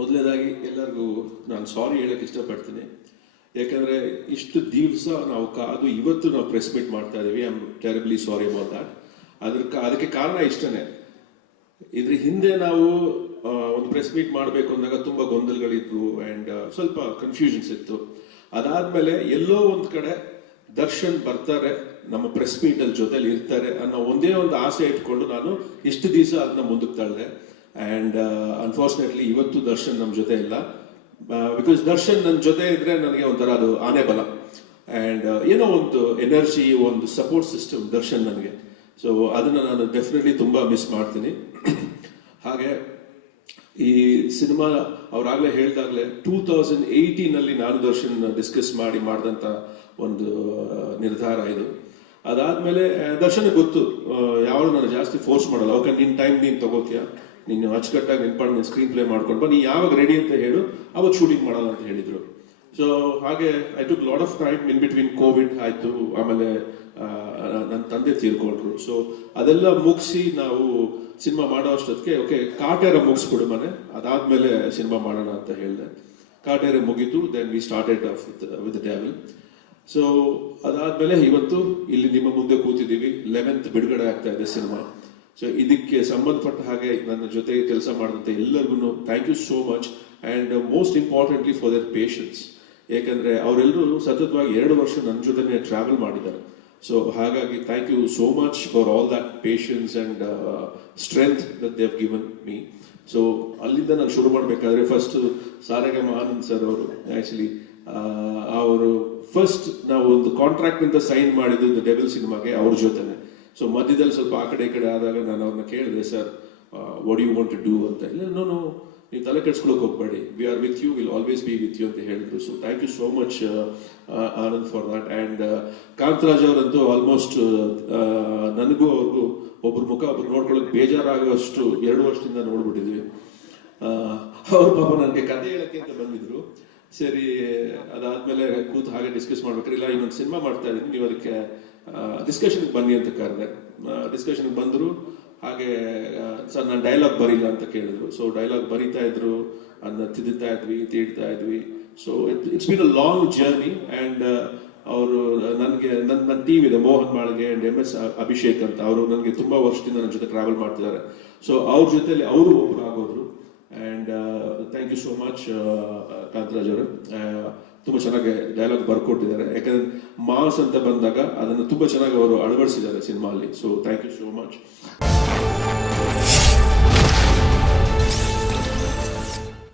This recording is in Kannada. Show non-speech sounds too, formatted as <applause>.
ಮೊದಲನೇದಾಗಿ ಎಲ್ಲರಿಗೂ ನಾನು ಸಾರಿ ಹೇಳಕ್ ಇಷ್ಟಪಡ್ತೀನಿ. ಯಾಕಂದ್ರೆ ಇಷ್ಟು ದಿವಸ ನಾವು ಕಾದು ಇವತ್ತು ನಾವು ಪ್ರೆಸ್ ಮೀಟ್ ಮಾಡ್ತಾ ಇದೀವಿ I am terribly sorry about that ಅದ್ರ ಅದಕ್ಕೆ ಕಾರಣ ಇಷ್ಟನೇ. ಇದ್ರ ಹಿಂದೆ ನಾವು ಒಂದು ಪ್ರೆಸ್ ಮೀಟ್ ಮಾಡಬೇಕು ಅಂದಾಗ ತುಂಬಾ ಗೊಂದಲಗಳಿದ್ವು ಅಂಡ್ ಸ್ವಲ್ಪ ಕನ್ಫ್ಯೂಷನ್ಸ್ ಇತ್ತು. ಅದಾದ್ಮೇಲೆ ಎಲ್ಲೋ ಒಂದು ಕಡೆ ದರ್ಶನ್ ಬರ್ತಾರೆ, ನಮ್ಮ ಪ್ರೆಸ್ ಮೀಟ್ ಅಲ್ಲಿ ಜೊತೆಲಿ ಇರ್ತಾರೆ ಅನ್ನೋ ಒಂದೇ ಒಂದು ಆಸೆ ಇಟ್ಕೊಂಡು ನಾನು ಇಷ್ಟು ದಿವಸ ಅದನ್ನ ಮುಂದಕ್ಕೆ ತಳ್ಳಿದೆ ಅಂಡ್ ಅನ್ಫಾರ್ಚುನೇಟ್ಲಿ ಇವತ್ತು ದರ್ಶನ್ ನಮ್ಮ ಜೊತೆ ಇಲ್ಲ. ಬಿಕಾಸ್ ದರ್ಶನ್ ನನ್ನ ಜೊತೆ ಇದ್ರೆ ನನಗೆ ಒಂಥರ ಅದು ಆನೆ ಬಲ. ಅಂಡ್ ಏನೋ ಒಂದು ಎನರ್ಜಿ ಒಂದು ಸಪೋರ್ಟ್ ಸಿಸ್ಟಮ್ ದರ್ಶನ್ ನನಗೆ. ಸೊ ಅದನ್ನು ನಾನು ಡೆಫಿನೆಟ್ಲಿ ತುಂಬ ಮಿಸ್ ಮಾಡ್ತೀನಿ. <coughs> ಹಾಗೆ, ಈ ಸಿನಿಮಾ ಅವರಾಗಲೇ ಹೇಳಿದಾಗಲೇ ಟೂ ತೌಸಂಡ್ ಏಯ್ಟೀನಲ್ಲಿ ನಾನು ದರ್ಶನ್ ಡಿಸ್ಕಸ್ ಮಾಡಿ ಮಾಡಿದಂಥ ಒಂದು ನಿರ್ಧಾರ ಇದು. ಅದಾದ್ಮೇಲೆ ದರ್ಶನ ಗೊತ್ತು ಯಾವಾಗ ನಾನು ಜಾಸ್ತಿ ಫೋರ್ಸ್ ಮಾಡಲ್ಲ. ಓಕೆ ನಿನ್ ಟೈಮ್ ನೀನ್ ತಗೋತೀಯ? ನೀನು ಅಚ್ಚುಕಟ್ಟಾಗಿ ನಿನ್ಕೊಂಡು ನೀನು ಸ್ಕ್ರೀನ್ ಪ್ಲೇ ಮಾಡ್ಕೊಂಡು ಬಾ. ನೀ ಯಾವಾಗ ರೆಡಿ ಅಂತ ಹೇಳು. ಅವತ್ತು ಶೂಟಿಂಗ್ ಮಾಡಲ್ಲ ಅಂತ ಹೇಳಿದ್ರು. ಸೊ ಹಾಗೆ I took lot of time in between Covid ಆಯಿತು. ಆಮೇಲೆ ನನ್ನ ತಂದೆ ತೀರ್ಕೊಂಡ್ರು. ಸೊ ಅದೆಲ್ಲ ಮುಗಿಸಿ ನಾವು ಸಿನಿಮಾ ಮಾಡೋ ಅಷ್ಟೊತ್ತಿಗೆ ಓಕೆ ಕಾಟೇರ ಮುಗಿಸ್ಬಿಡು ಮನೆ. ಅದಾದ್ಮೇಲೆ ಸಿನಿಮಾ ಮಾಡೋಣ ಅಂತ ಹೇಳಿದೆ. ಕಾಟೇರ ಮುಗೀತು. Then we started with Devil so ಅದಾದ್ಮೇಲೆ ಇವತ್ತು ಇಲ್ಲಿ ನಿಮ್ಮ ಮುಂದೆ ಕೂತಿದ್ದೀವಿ. ಲೆವೆಂತ್ ಬಿಡುಗಡೆ ಆಗ್ತಾ ಇದೆ ಸಿನಿಮಾ. ಸೊ ಇದಕ್ಕೆ ಸಂಬಂಧಪಟ್ಟ ಹಾಗೆ ನನ್ನ ಜೊತೆಗೆ ಕೆಲಸ ಮಾಡಿದಂತ ಎಲ್ಲರಿಗೂ thank you so much and most importantly for their patience ಏಕೆಂದರೆ ಅವರೆಲ್ಲರೂ ಸತತವಾಗಿ ಎರಡು ವರ್ಷ ನನ್ನ ಜೊತೆನೆ ಟ್ರಾವೆಲ್ ಮಾಡಿದ್ದಾರೆ. ಸೊ ಹಾಗಾಗಿ thank you so much for all that patience and strength that they've given me so ಅಲ್ಲಿಂದ ನಾನು ಶುರು ಮಾಡಬೇಕಾದ್ರೆ ಫಸ್ಟ್ ಸಾರಗಮ ಆನಂದ್ ಸರ್ ಅವರು ಆಕ್ಚುಲಿ ಅವರು ಫಸ್ಟ್ ನಾವು ಒಂದು ಕಾಂಟ್ರಾಕ್ಟ್ ಅಂತ ಸೈನ್ ಮಾಡಿದ್ದು ಡೆವಿಲ್ ಸಿನಿಮಾಗೆ ಅವ್ರ ಜೊತೆನೆ. ಸೊ ಮಧ್ಯದಲ್ಲಿ ಸ್ವಲ್ಪ ಆ ಕಡೆ ಈ ಕಡೆ ಆದಾಗ ನಾನು ಅವ್ರನ್ನ ಕೇಳಿದೆ sir what you want to do ಅಂತ. ಇಲ್ಲ ನಾನು ನೀವು ತಲೆ ಕೆಡ್ಸ್ಕೊಳಕ್ ಹೋಗ್ಬೇಡಿ. We are with you will always be with you ಅಂತ ಹೇಳಿದ್ರು. So thank you so much Anand for that and Kantharaj ಅವರಂತೂ ಆಲ್ಮೋಸ್ಟ್ ನನಗೂ ಅವ್ರಿಗೂ ಒಬ್ರ ಮುಖ ಒಬ್ರು ನೋಡ್ಕೊಳ್ಳೋಕೆ ಬೇಜಾರಾಗುವಷ್ಟು ಎರಡು ವರ್ಷದಿಂದ ನೋಡ್ಬಿಟ್ಟಿದ್ವಿ. ಅವ್ರ ಪಾಪ ನನಗೆ ಕತೆ ಹೇಳಕ್ಕೆ ಅಂತ ಬಂದಿದ್ರು. ಸರಿ, ಅದಾದ್ಮೇಲೆ ಕೂತು ಹಾಗೆ ಡಿಸ್ಕಸ್ ಮಾಡ್ಬೇಕ್ರಿ ಇಲ್ಲ, ಇನ್ನೊಂದು ಸಿನಿಮಾ ಮಾಡ್ತಾ ಇದ್ದೀನಿ, ನೀವು ಅದಕ್ಕೆ ಡಿಸ್ಕಷನ್ ಬನ್ನಿ ಅಂತ ಕರೆದೆ ಡಿಸ್ಕಷನ್ ಬಂದರು, ಹಾಗೆ ಸರ್, ನಾನು ಡೈಲಾಗ್ ಬರೀಲ್ಲ ಅಂತ ಕೇಳಿದ್ರು. ಸೊ ಡೈಲಾಗ್ ಬರೀತಾ ಇದ್ರು, ಅದನ್ನ ತಿದ್ದುತ್ತಾ ಇದ್ವಿ, ತೀಡ್ತಾ ಇದ್ವಿ. So it's been a long journey and ಅವರು, ನನಗೆ ನನ್ನ ನನ್ನ ಟೀಮ್ ಇದೆ, Mohan Malge and M S Abhishek ಅಂತ. ಅವರು ನನಗೆ ತುಂಬಾ ವರ್ಷದಿಂದ ನನ್ನ ಜೊತೆ ಟ್ರಾವೆಲ್ ಮಾಡ್ತಿದ್ದಾರೆ. ಸೊ ಅವ್ರ ಜೊತೆಲಿ ಅವರು ಒಬ್ಬರು ಆಗೋದ್ರು. And thank you so much Kantharaj ಅವರು ತುಂಬಾ ಚೆನ್ನಾಗಿ ಡೈಲಾಗ್ ಬರ್ಕೊಟ್ಟಿದ್ದಾರೆ. ಯಾಕಂದ್ರೆ ಮಾಸ್ ಅಂತ ಬಂದಾಗ ಅದನ್ನು ತುಂಬಾ ಚೆನ್ನಾಗಿ ಅವರು ಅಳವಡಿಸಿದ್ದಾರೆ ಸಿನಿಮಾ ಅಲ್ಲಿ so thank you so much